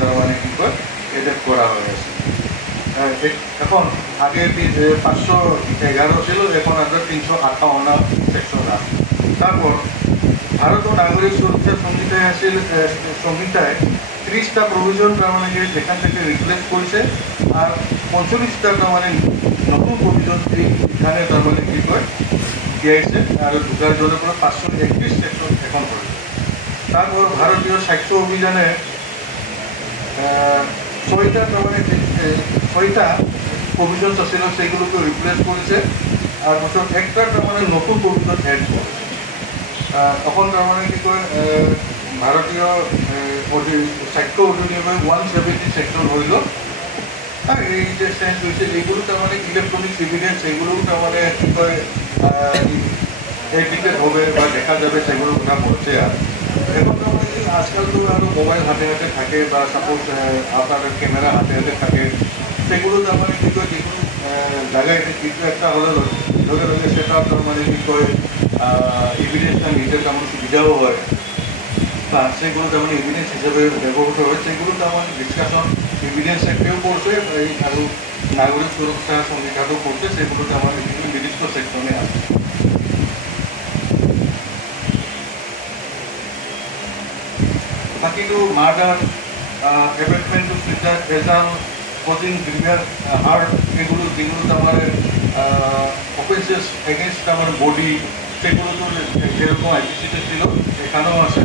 তার মানে কি করে এটা করা হয়েছে। এখন আগে 511 ছিল, এখন আছে 358 সেকশন আছে। তারপর ভারতীয় নাগরিক সুরক্ষা সংহিতায় আসে, সংহিতায় 30টা প্রভিশন তার মানে যেখান থেকে রিপ্লেস করছে, আর 45টা তার মানে নতুন প্রভিশন এখানে তার মানে কি করে দিয়েছে, আর ঢুকার জন্য পুরো 531 সেকশন এখন করেছে। তারপর ভারতীয় স্বাস্থ্য অভিযানে 6টা তার মানে 6টা প্রভিশন ছিল, সেগুলোকে রিপ্লেস করেছে, আর বছর একটা তার মানে নতুন প্রভিশন অ্যাড করেছে। তখন তার মানে কি করে ভারতীয় স্বাস্থ্য অধিনিয়মে 170 সেকশন হইল। আর এই যে চেঞ্জ হয়েছে এইগুলো তার মানে ইলেকট্রনিক্স এভিডেন্স, এগুলোও তার মানে কি করে এডিটেড হবে বা দেখা যাবে, সেগুলো কথা বলছে। আর এখন তার মানে আজকাল তো আরও মোবাইল হাতে হাতে থাকে, বা সাপোজ আপনার ক্যামেরা হাতে হাতে থাকে, সেগুলো তার মানে কি করে যেগুলো জায়গায় কিছু একটা হলে লগে লগে সেটা তার মানে কি করে এভিডেন্সটা নিতে তেমন সুবিধাও হয়, বা সেগুলো তেমন এভিডেন্স হিসেবে ব্যবহৃত হয়, সেগুলো তেমন ডিসকাশন এভিডেন্স একটাও করছে, এই আরও নাগরিক সুরক্ষা সংহিতাও করছে, সেগুলো তেমন নির্দিষ্ট সেকশনে আছে। বাকিটো murder, abetment to preserve, causing grievous hurt, এগুলো যেগুলো আমার অফেন্সেস এগেনস্ট আমার বডি, সেগুলো তো যেরকম আইপিসিতে ছিল এখানেও আছে।